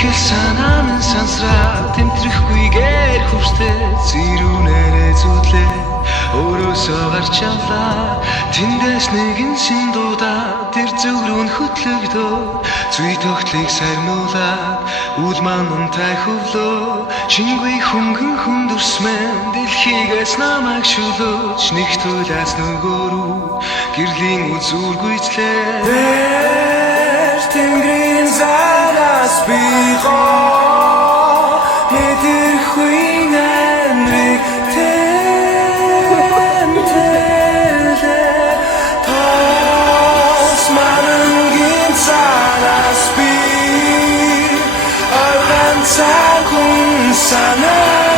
Итгэл санаа минь сансраа тэмтрэхгүйгээр хүртээ зэрүүнээрээ зүтлээ өөрөөсөө гарч явлаа тэндээс нэгэн шин дуудаа тэр зүрүүн хөтлөгдөө зүй тогтлыг сарниулаад үл маань унтай хөвлөө чингүй хөнгөн хүндүрсмэн дэлхийгээс намайг шүлөөж нэг туйлаас нөгөө рүү гэрлийн үзүүргүйтлээ Тэнгэрийн зараас би гоо мэдэрхгүй нэмрийг тэмтэлээ тос марангийн зараас би орган цаг хүн санаа